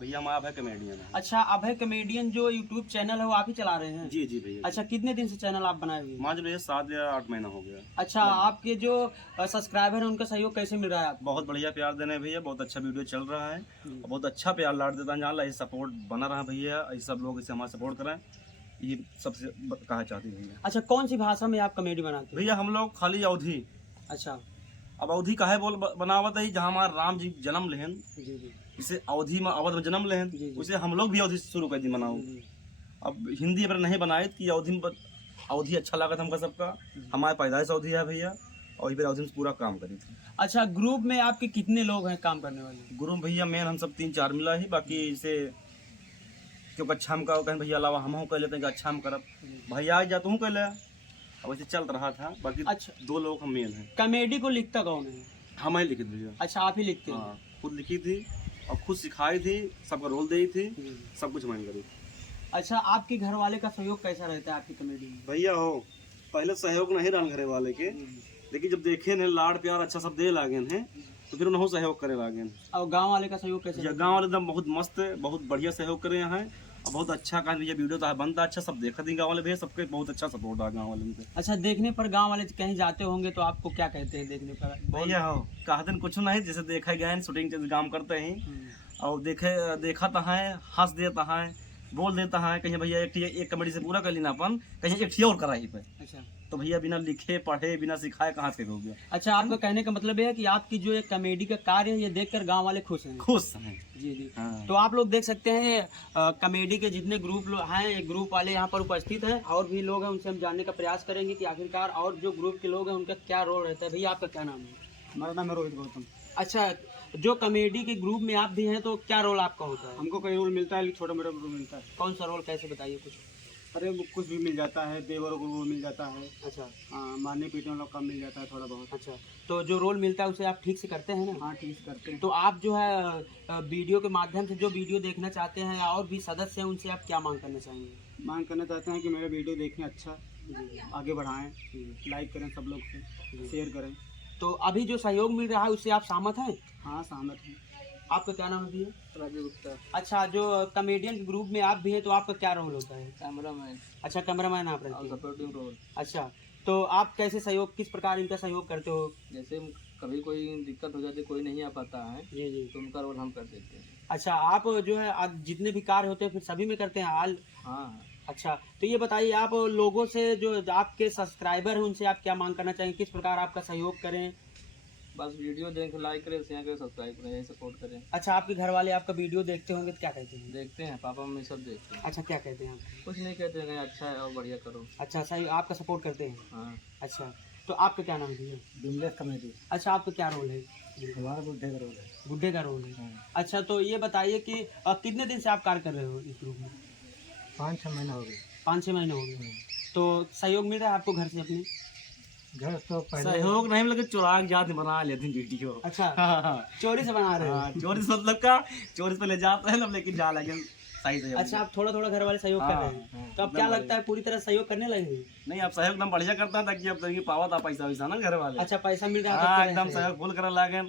भैया हम अभय कॉमेडियन है। अच्छा, अभय कॉमेडियन जो यूट्यूब चैनल है वो आप ही चला रहे हैं? जी जी भैया। अच्छा, कितने दिन से चैनल आप बनाए हुए हैं? मान भैया 7 या 8 महीना हो गया। अच्छा, आपके जो सब्सक्राइबर है उनका सहयोग कैसे मिल रहा है आपको? बहुत बढ़िया प्यार देने भैया, बहुत अच्छा वीडियो चल रहा है, बहुत अच्छा प्यार लाड देता है। ऐसे सपोर्ट बना रहा भैया, ऐसे सब लोग इसे हमारा सपोर्ट करें, ये सबसे कहा चाहती है भैया। अच्छा, कौन सी भाषा में आप कॉमेडी बनाते हैं? भैया हम लोग खाली अवधि। अच्छा, अब अवधि काहे बोल बनावत है, जहाँ हमारा राम जी जन्म लेहन, जी जी इसे अवधि में अवध में जन्म लेहन, जी। उसे हम लोग भी अवधि शुरू कर दी मनाओ। अब हिंदी पर नहीं बनाए कि अवधि अच्छा लगा था हमका सबका, हमारे पैदाइश अवधि है भैया, और इधर अवधि में पूरा काम करी थी। अच्छा, ग्रुप में आपके कितने लोग हैं काम करने वाले? गुरु भैया मेन हम सब 3-4 मिला ही, बाकी इसे क्योंकि अच्छा हम कहें भैया अलावा हम कह लेते हैं कि अच्छा हम करब, भैया आ जाता हूँ कह ले, अब ऐसे चल रहा था। बाकी अच्छा, 2 लोग हम मेन हैं। कॉमेडी को लिखता कौन है? हम ही लिखी भैया। अच्छा, आप ही लिखते हैं? हाँ, खुद लिखी थी और खुद सिखाई थी, सबका रोल दी थी, सब कुछ मैंने करी। अच्छा, आपके घर वाले का सहयोग कैसा रहता है आपकी कॉमेडी में? भैया हो पहले सहयोग नहीं रहा घरे वाले के, लेकिन जब देखे न लाड प्यार अच्छा सब दे लागे हैं तो फिर उन्होंने सहयोग करे लागे। और गांव वाले का सहयोग कैसे? गाँव वाले एकदम बहुत मस्त है, बहुत बढ़िया सहयोग करे हैं, और बहुत अच्छा कहा भैया वीडियो तो बनता अच्छा, सब देखा थी गाँव वाले भैया, सबके बहुत अच्छा सपोर्ट है गाँव वाले से। अच्छा, देखने पर गांव वाले कहीं जाते होंगे तो आपको क्या कहते हैं देखने पर? भैया हो कहा दिन कुछ नहीं, जैसे देखा गए शूटिंग काम करते हैं और देखा तो है, हंस देता है, बोल देता है, कहीं भैया एक कमेडी से पूरा कर लेना अपन, कहीं एक और करा ही पे। अच्छा, तो भैया बिना लिखे पढ़े बिना सिखाए कहाँ से हो गया। अच्छा, आपका कहने का मतलब है कि आपकी जो एक कॉमेडी का कार्य है ये देखकर गांव वाले खुश हैं? खुश हैं जी जी। हाँ। तो आप लोग देख सकते हैं कॉमेडी के जितने ग्रुप हैं, ग्रुप वाले यहाँ पर उपस्थित हैं, और भी लोग हैं, उनसे हम जानने का प्रयास करेंगे कि आखिरकार और जो ग्रुप के लोग हैं उनका क्या रोल रहता है। भैया आपका क्या नाम है? हमारा नाम है रोहित गौतम। अच्छा, जो कॉमेडी के ग्रुप में आप भी हैं तो क्या रोल आपका होता है? हमको कई रोल मिलता है, लेकिन छोटा मोटा रोल मिलता है। कौन सा रोल, कैसे बताइए कुछ? अरे वो कुछ भी मिल जाता है, देवर को रोल मिल जाता है, अच्छा मारने पीटने वाला काम मिल जाता है थोड़ा बहुत। अच्छा, तो जो रोल मिलता है उसे आप ठीक से करते हैं ना? हाँ ठीक से करते हैं। तो आप जो है वीडियो के माध्यम से जो वीडियो देखना चाहते हैं और भी सदस्य हैं उनसे आप क्या मांग करना चाहेंगे? मांग करना चाहते हैं कि मेरा वीडियो देखें, अच्छा आगे बढ़ाएं, लाइक करें, सब लोग से शेयर करें। तो अभी जो सहयोग मिल रहा है उससे आप सहमत हैं? हाँ सहमत हैं। आपका क्या नाम है भैया? राजू गुप्ता। अच्छा, जो कॉमेडियन के ग्रुप में आप भी हैं तो आपका क्या रोल होता है? कैमरामैन। अच्छा, कैमरामैन आप रहते हैं। Supporting role. अच्छा, तो आप कैसे सहयोग, किस प्रकार इनका सहयोग करते हो? जैसे कभी कोई दिक्कत हो जाती है, कोई नहीं आ पाता है, जी जी। तो उनका रोल हम कर देते हैं। अच्छा, आप जो है आप जितने भी कार्य होते हैं फिर सभी में करते हैं हाल? हाँ। अच्छा, तो ये बताइए आप लोगों से, जो आपके सब्सक्राइबर हैं उनसे आप क्या मांग करना चाहेंगे, किस प्रकार आपका सहयोग करें? बस वीडियो देख लाइक करें, शेयर करें, सब्सक्राइब करें, यही सपोर्ट करें। अच्छा, आपके घर वाले आपका वीडियो देखते होंगे तो क्या कहते हैं? देखते हैं, पापा मम्मी सब देखते हैं। अच्छा, क्या कहते हैं आप? कुछ नहीं कहते हैं, अच्छा है और बढ़िया करो। अच्छा, सही, आपका सपोर्ट करते हैं? हाँ। अच्छा, तो आपका क्या नाम है भैया? बिमलेश कमेटी। अच्छा, आपका क्या रोल है? हमारा बुढ़े का रोल है। बुड्ढे का रोल है। हाँ। अच्छा, तो ये बताइए कि कितने दिन से आप कार्य कर रहे हो इस ग्रुप में? 5-6 महीना हो गए। 5-6 महीने हो गए। तो सहयोग मिल रहा है आपको घर से अपने? घर तो पहले सहयोग नहीं मिला, चुरा के जाते बना लेते हैं वीडियो। अच्छा, हाँ, चोरी से बना रहे हो? चोरी से मतलब का, चोरी से ले जाते हैं ना, लेकिन जा लगे सही से। अच्छा, आप थोड़ा थोड़ा घर वाले सहयोग कर रहे हैं, तो अब क्या लगता है पूरी तरह सहयोग करने लगे? नहीं, आप सहयोग एकदम बढ़िया करता था कि अब तक पावा था पैसा वैसा ना घर वाले। अच्छा, पैसा मिल रहा हाँ, है एकदम सहयोग फुल करे लागे।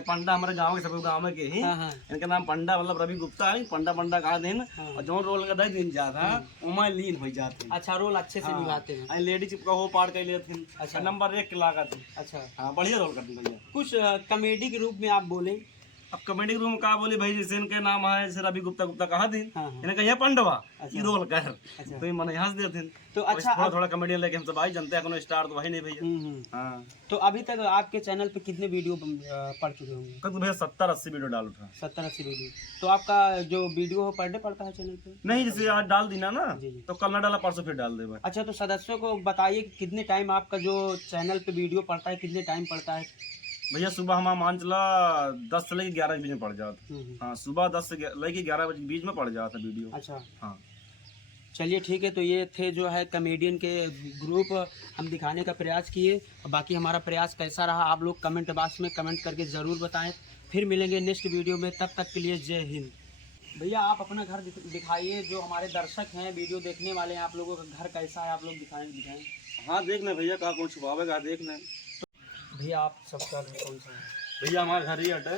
पंडा हमारे गाँव के सब गाँव के ही, हाँ हाँ। इनका नाम पंडा मतलब रवि गुप्ता है। पंडा कहा दिन और जो रोल का 10 दिन जाता उमा लीन हो जाते। अच्छा, रोल अच्छे से निभाते हैं। लेडी चिपका हो पार कर लेते। अच्छा, नंबर 1 लागत। अच्छा, हाँ, बढ़िया रोल करते भैया। कुछ कॉमेडी के रूप में आप बोले। अब कॉमेडी रूम का बोले भाई, जैसे इनके नाम है जैसे रवि गुप्ता कहा दिन, हाँ, हाँ। इन्हें कहिए पंडवा अच्छा। ये रोल कर, अच्छा। तो ये मन हंस देते। तो अच्छा, थोड़ा कॉमेडियन लेके हम सब भाई जनता है, स्टार तो भाई नहीं भैया। हाँ, तो अभी तक आपके चैनल पे कितने वीडियो पड़ चुके होंगे? कल तो भैया 70-80 वीडियो डाल उठा। 70-80 वीडियो। तो आपका जो वीडियो हो पर डे पड़ता है चैनल पे? नहीं, जैसे आज डाल दी ना जी, जी। तो कल ना डाला, परसों फिर डाल दे। अच्छा, तो सदस्यों को बताइए कि कितने टाइम आपका जो चैनल पे वीडियो पड़ता है, कितने टाइम पड़ता है? भैया सुबह हमारा मान चला 10 से लेके 11 के बीच में पड़ जाता। हाँ, सुबह 10 से लेके 11 बजे के बीच में पड़ जाता वीडियो। अच्छा, हाँ, चलिए ठीक है। तो ये थे जो है कॉमेडियन के ग्रुप हम दिखाने का प्रयास किए। बाकी हमारा प्रयास कैसा रहा आप लोग कमेंट बॉक्स में कमेंट करके ज़रूर बताएं। फिर मिलेंगे नेक्स्ट वीडियो में, तब तक के लिए जय हिंद। भैया आप अपना घर दिखाइए, जो हमारे दर्शक हैं, वीडियो देखने वाले हैं, आप लोगों का घर कैसा है आप लोग दिखाएं। हाँ, देखना भैया, कहाँ कौन छुपावेगा देखना। भैया आप सबका घर कौन सा है? भैया हमारे घर ही हटे,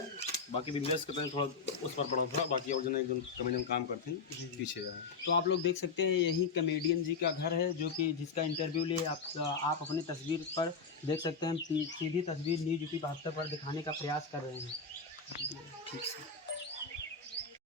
बाकी बिजनेस करते हैं थोड़ा उस पर पड़ा था, बाकी और जन एकदम कमेडियन काम करते हैं पीछे है। तो आप लोग देख सकते हैं यही कमेडियन जी का घर है, जो कि जिसका इंटरव्यू लिए आप अपनी तस्वीर पर देख सकते हैं। सीधी तस्वीर न्यूज़ यूपी 72 पर दिखाने का प्रयास कर रहे हैं। ठीक से